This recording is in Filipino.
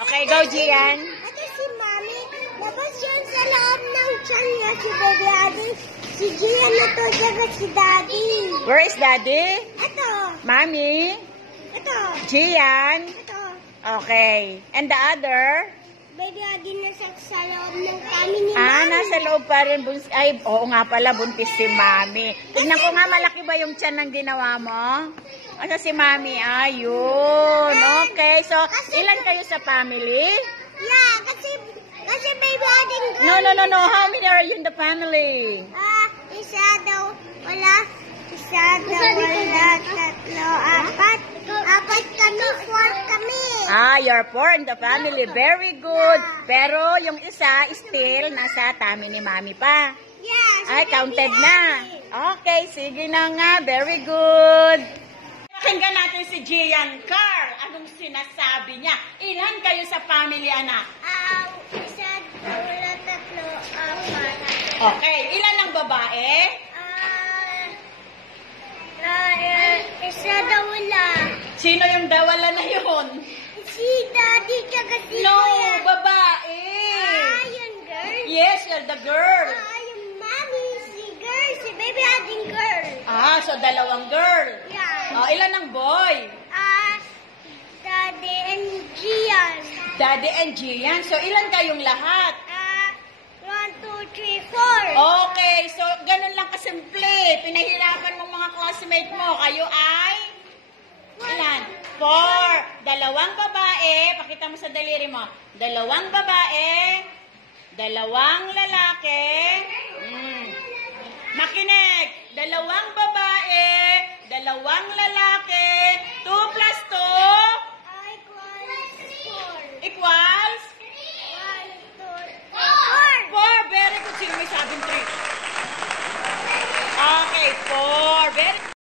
Okay, go, Gian. Ito si Mami. Labas yan sa loob ng tiyan niya si Baby Daddy. Si Gian na to, daga si Daddy. Where is Daddy? Ito. Mommy? Ito. Gian? Ito. Okay. And the other? Baby Daddy nasa sa loob ng kami ni Mami. Nasa loob pa rin. Ay, oo nga pala, buntis si Mami. Tignan ko nga, malaki ba yung tiyan ng ginawa mo? Asa si Mami? Ayun. Okay. So, ilan kayo sa family? Yeah, kasi Baby Daddy No. How many are you in the family? Isa daw, wala. Isa daw, wala. Tatlo, apat. Apat kami, 4 kami. You're 4 in the family. Very good. Pero yung isa, still, nasa tummy ni Mami pa. Yeah. Ay, counted na. Okay, sige na nga. Very good. Pakinggan natin si Gian Carl. Anong sinasabi niya? Ilan kayo sa family, anak? Isa daw, wala. Tatlo, apat. Okay, ilan ang babae? Isa daw wala. Sino yung dawala na yun? Si Daddy tsaka si No, Kuya. babae. Yung girl. Yes, you're the girl. Yung mommy, si girl. Si Baby Ading girl. So dalawang girl. Yeah. Ilan ang boy? Daddy and Gian. Daddy and Gian. So ilan kayong lahat? 1, 2, 3, 4. Okay, so ganun lang kasimple. Pinahirapan mong mga classmate mo. Kayo ay? Ilan? 4. Dalawang babae. Pakita mo sa daliri mo. Dalawang babae. Dalawang lalaki. Makinig. Dalawang babae. Dalawang lalaki. 2 plus 2. Equals 4. Equal?